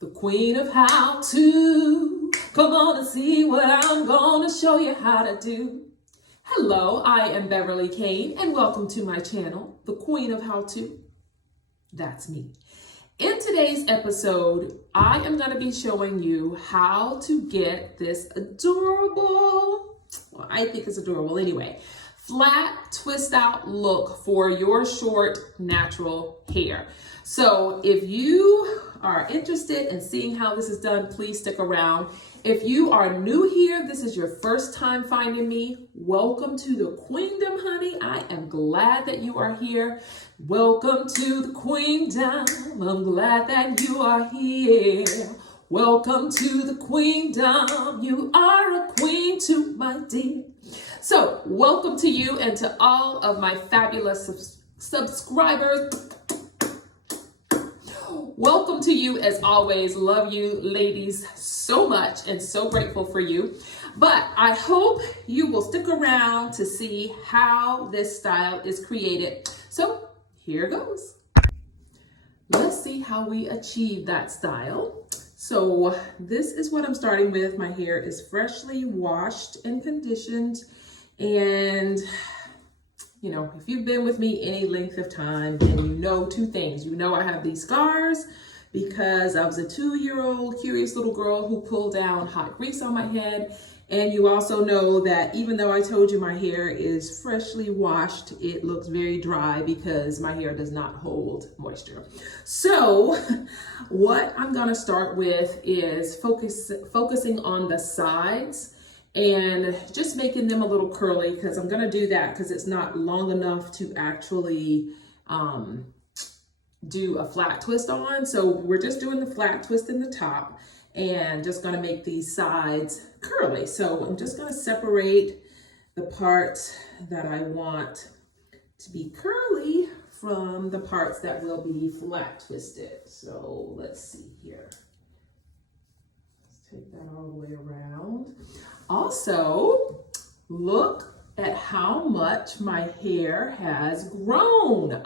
the queen of how to. Come on and see what I'm gonna show you how to do. Hello, I am Beverly Kane and welcome to my channel, the queen of how to. That's me. In today's episode, I am going to be showing you how to get this adorable, well, I think it's adorable anyway, flat twist out look for your short natural hair. So if you are interested in seeing how this is done, please stick around. If you are new here, this is your first time finding me, welcome to the queendom, honey. I am glad that you are here. Welcome to the queendom. I'm glad that you are here. Welcome to the queendom. You are a queen too, my dear. So welcome to you and to all of my fabulous subscribers. Welcome to you as always. Love you ladies so much and so grateful for you. But I hope you will stick around to see how this style is created. So here goes. Let's see how we achieve that style. So this is what I'm starting with. My hair is freshly washed and conditioned. And you know, if you've been with me any length of time, then you know two things. You know I have these scars because I was a 2-year-old curious little girl who pulled down hot grease on my head. And you also know that even though I told you my hair is freshly washed, it looks very dry because my hair does not hold moisture. So what I'm gonna start with is focusing on the sides and just making them a little curly, because I'm gonna do that because it's not long enough to actually do a flat twist on. So we're just doing the flat twist in the top and just gonna make these sides curly. So I'm just gonna separate the parts that I want to be curly from the parts that will be flat twisted. So let's see here. Take that all the way around. Also, look at how much my hair has grown.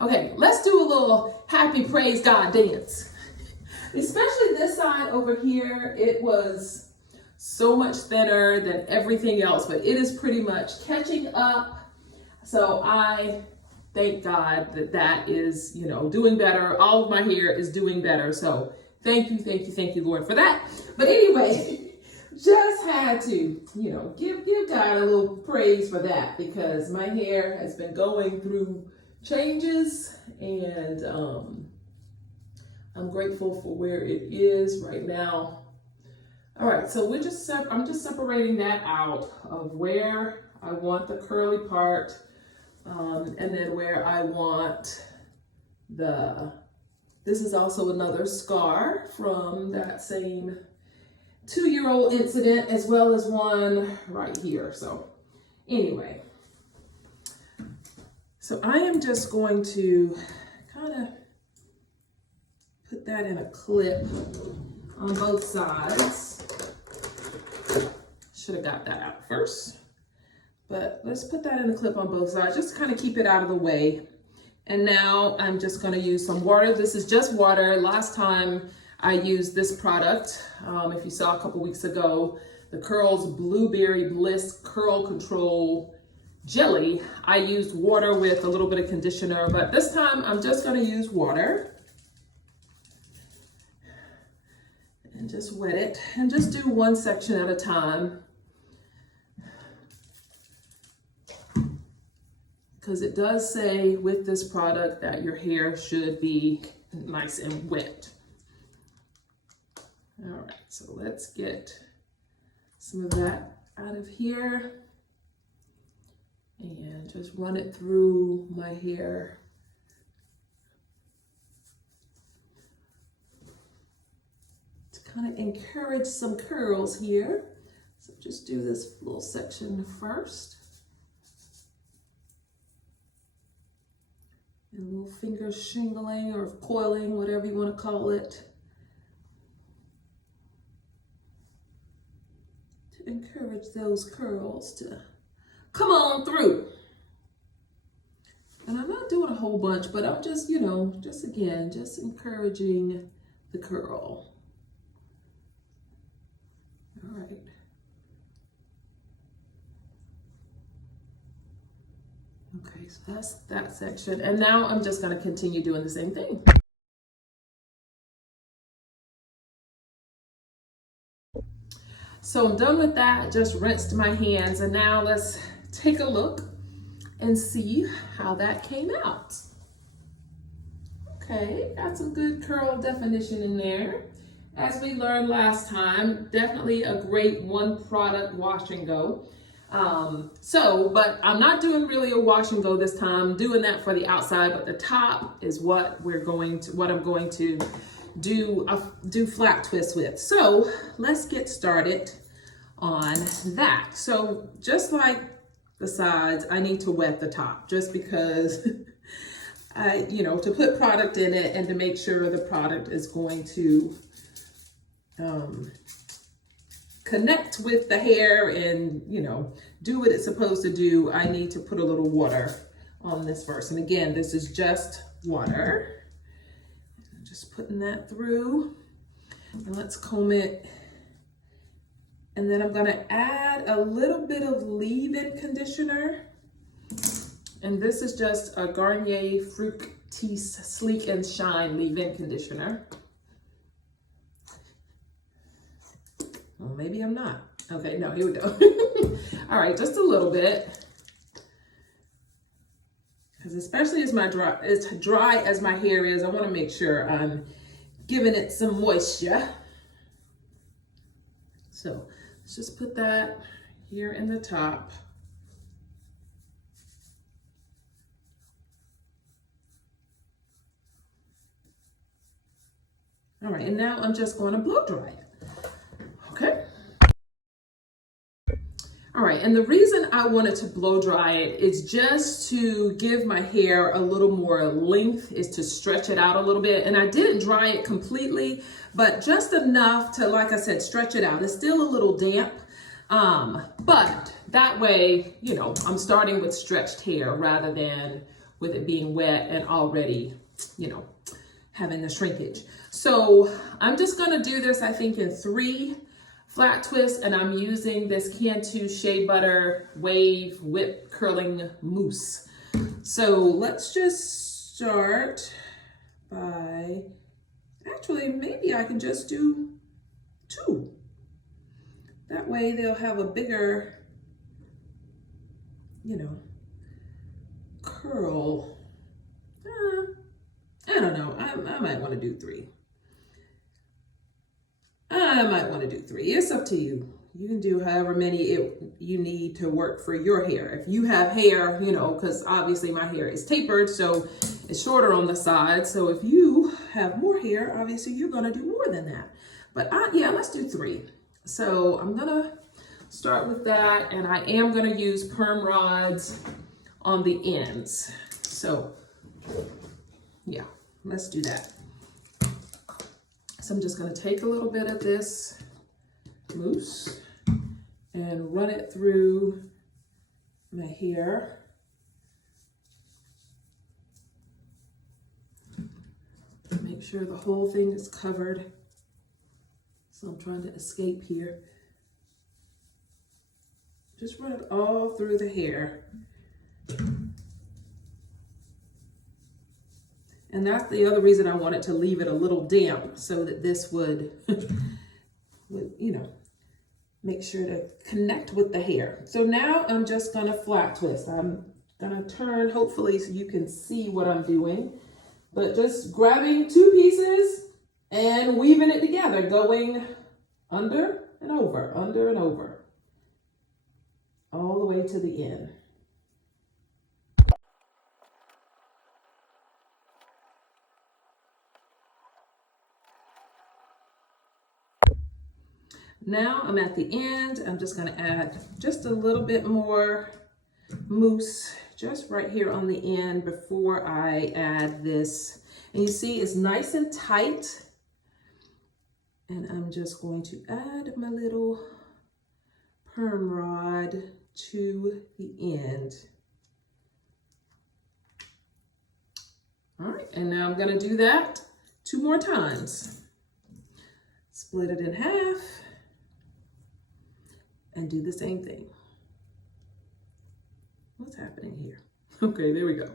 Okay, let's do a little happy praise God dance. Especially this side over here, it was so much thinner than everything else, but it is pretty much catching up. So I thank God that that is, you know, doing better. All of my hair is doing better. So thank you, Lord, for that. But anyway, just had to, you know, give God a little praise for that because my hair has been going through changes and I'm grateful for where it is right now. All right, so I'm just separating that out of where I want the curly part and then where I want this is also another scar from that same 2-year-old incident, as well as one right here. So anyway, so I am just going to kind of put that in a clip on both sides. Should have got that out first, but let's put that in a clip on both sides, just to kind of keep it out of the way. And now I'm just going to use some water. This is just water. Last time I used this product, if you saw a couple weeks ago, the Curls Blueberry Bliss Curl Control Jelly. I used water with a little bit of conditioner, but this time I'm just going to use water and just wet it and just do one section at a time. Because it does say with this product that your hair should be nice and wet. All right, so let's get some of that out of here and just run it through my hair. To kind of encourage some curls here. So just do this little section first. And a little finger shingling or coiling, whatever you want to call it, to encourage those curls to come on through. And I'm not doing a whole bunch, but I'm just, you know, just encouraging the curl. All right. Okay, so that's that section. And now I'm just going to continue doing the same thing. So I'm done with that, just rinsed my hands, and now let's take a look and see how that came out. Okay, got some good curl definition in there. As we learned last time, definitely a great one product wash and go. But I'm not doing really a wash and go this time. I'm doing that for the outside, but the top is what I'm going to do flat twist with. So let's get started on that. So just like the sides, I need to wet the top just because to put product in it and to make sure the product is going to connect with the hair and, do what it's supposed to do. I need to put a little water on this first. And again, this is just water. Just putting that through, and let's comb it. And then I'm gonna add a little bit of leave-in conditioner. And this is just a Garnier Fructis Sleek and Shine leave-in conditioner. Well, maybe I'm not. Okay, no, here we go. All right, just a little bit. Because especially as dry as my hair is, I want to make sure I'm giving it some moisture. So let's just put that here in the top. All right, and now I'm just going to blow dry it. Okay. All right, and the reason I wanted to blow dry it is just to give my hair a little more length, is to stretch it out a little bit. And I didn't dry it completely, but just enough to, like I said, stretch it out. It's still a little damp, but that way, I'm starting with stretched hair rather than with it being wet and already, having the shrinkage. So I'm just gonna do this, I think, in 3 flat twists, and I'm using this Cantu Shea Butter Wave Whip Curling Mousse. So let's just start by, actually, maybe I can just do 2. That way they'll have a bigger, curl. I don't know, I might want to do 3. I might want to do 3. It's up to you. You can do however many you need to work for your hair. If you have hair, because obviously my hair is tapered, so it's shorter on the side. So if you have more hair, obviously you're going to do more than that. But yeah, let's do 3. So I'm going to start with that, and I am going to use Perm Rods on the ends. So yeah, let's do that. So I'm just going to take a little bit of this mousse and run it through my hair. Make sure the whole thing is covered. So I'm trying to escape here. Just run it all through the hair. And that's the other reason I wanted to leave it a little damp, so that this would, make sure to connect with the hair. So now I'm just gonna flat twist. I'm gonna turn, hopefully, so you can see what I'm doing, but just grabbing 2 pieces and weaving it together, going under and over, all the way to the end. Now I'm at the end. I'm just going to add just a little bit more mousse just right here on the end before I add this. And you see it's nice and tight. And I'm just going to add my little perm rod to the end. All right, and now I'm going to do that 2 more times. split it in half, and do the same thing. What's happening here? Okay, there we go.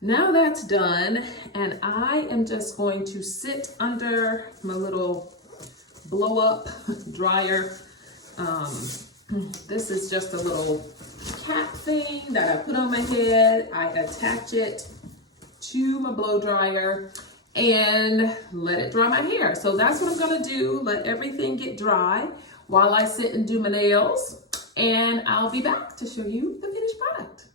Now that's done, and I am just going to sit under my little blow up dryer. This is just a little cap thing that I put on my head. I attach it to my blow dryer and let it dry my hair. So that's what I'm gonna do, let everything get dry while I sit and do my nails, and I'll be back to show you the finished product.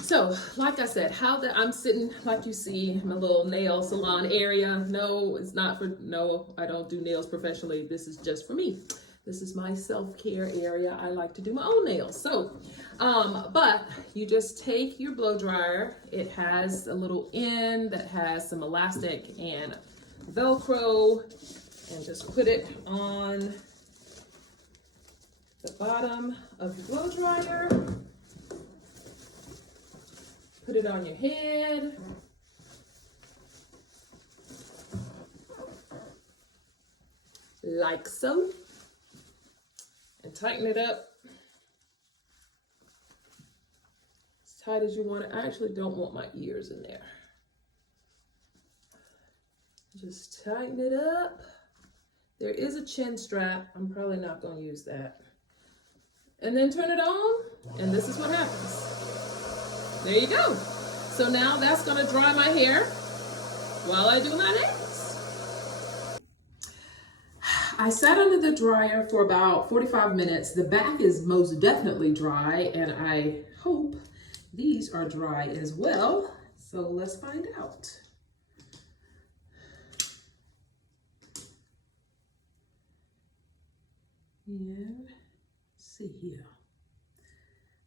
So, like I said, I'm sitting, like you see, my little nail salon area. No, it's not for, no, I don't do nails professionally. This is just for me. This is my self-care area. I like to do my own nails. So, but you just take your blow dryer. It has a little end that has some elastic and Velcro, and just put it on the bottom of the blow dryer. Put it on your head. Like so. And tighten it up as tight as you want it. I actually don't want my ears in there. Just tighten it up. There is a chin strap. I'm probably not going to use that. And then turn it on, and this is what happens. There you go. So now that's going to dry my hair while I do my nails. I sat under the dryer for about 45 minutes. The back is most definitely dry, and I hope these are dry as well. So let's find out. And let's see here.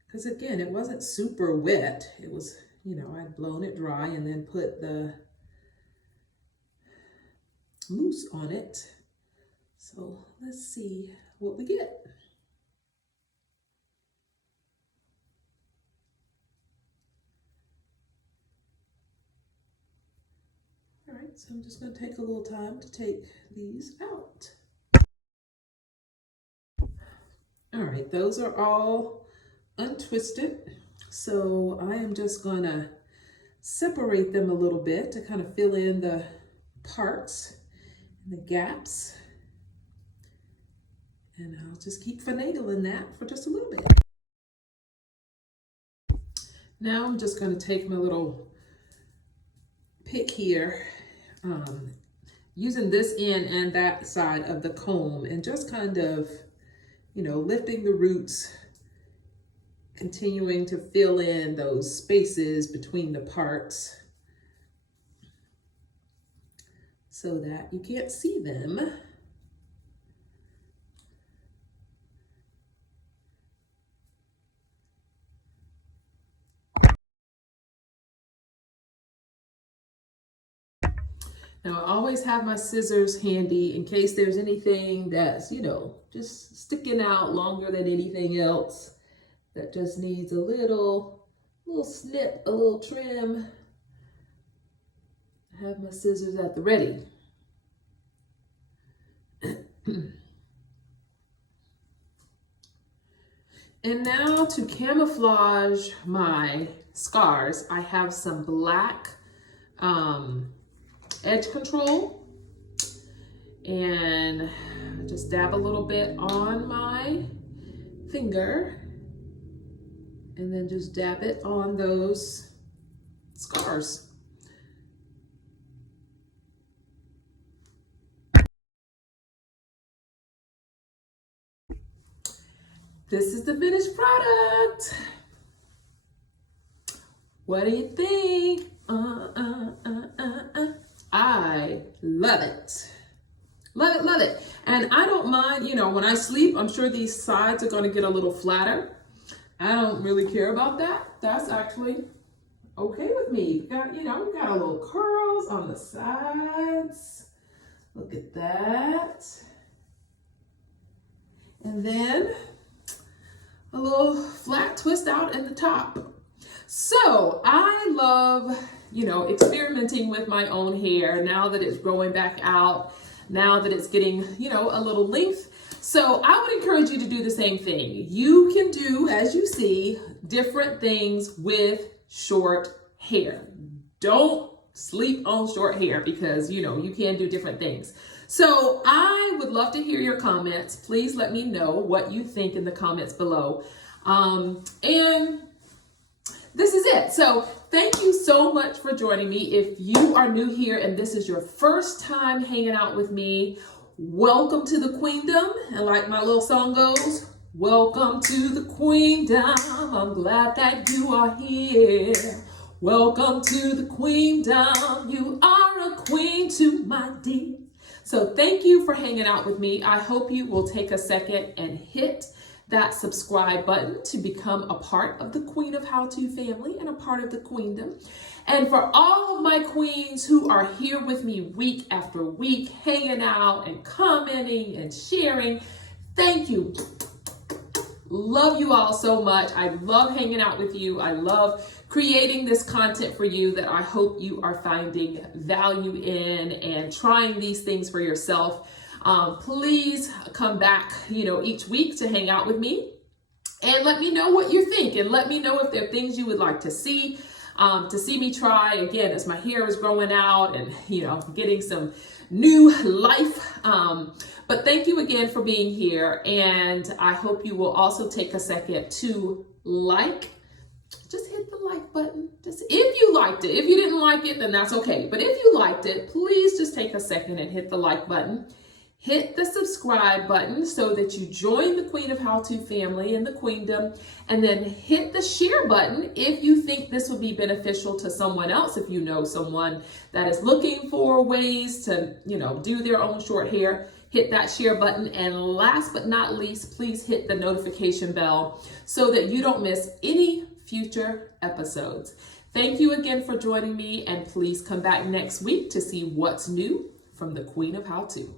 Because again, it wasn't super wet. It was, you know, I'd blown it dry and then put the mousse on it. So let's see what we get. All right, so I'm just going to take a little time to take these out. All right, those are all untwisted. So I am just going to separate them a little bit to kind of fill in the parts and the gaps. And I'll just keep finagling that for just a little bit. Now I'm just going to take my little pick here, using this end and that side of the comb, and just kind of, you know, lifting the roots, continuing to fill in those spaces between the parts so that you can't see them. Now, I always have my scissors handy in case there's anything that's, you know, just sticking out longer than anything else that just needs a little snip, a little trim. I have my scissors at the ready. And now to camouflage my scars, I have some black edge control, and just dab a little bit on my finger, and then just dab it on those scars. This is the finished product. What do you think? I love it. Love it, love it. And I don't mind, you know, when I sleep, I'm sure these sides are going to get a little flatter. I don't really care about that. That's actually okay with me. We got, you know, we got a little curls on the sides. Look at that. And then a little flat twist out at the top. So I love, experimenting with my own hair now that it's growing back out, now that it's getting, a little length. So I would encourage you to do the same thing. You can do, as you see, different things with short hair. Don't sleep on short hair because, you can do different things. So I would love to hear your comments. Please let me know what you think in the comments below. And this is it. So thank you so much for joining me. If you are new here and this is your first time hanging out with me, welcome to the queendom. And like my little song goes, welcome to the queendom. I'm glad that you are here. Welcome to the queendom. You are a queen to my dear. So thank you for hanging out with me. I hope you will take a second and hit that subscribe button to become a part of the Queen of How To family and a part of the queendom. And for all of my queens who are here with me week after week, hanging out and commenting and sharing, thank you. Love you all so much. I love hanging out with you. I love creating this content for you that I hope you are finding value in and trying these things for yourself. Please come back, each week to hang out with me and let me know what you think and let me know if there are things you would like to see me try again as my hair is growing out and, getting some new life. But thank you again for being here. And I hope you will also take a second to just hit the like button. Just if you liked it. If you didn't like it, then that's okay. But if you liked it, please just take a second and hit the like button. Hit the subscribe button so that you join the Queen of How To family and the queendom, and then hit the share button if you think this will be beneficial to someone else. If you know someone that is looking for ways to, do their own short hair, hit that share button. And last but not least, please hit the notification bell so that you don't miss any future episodes. Thank you again for joining me, and please come back next week to see what's new from the Queen of How To.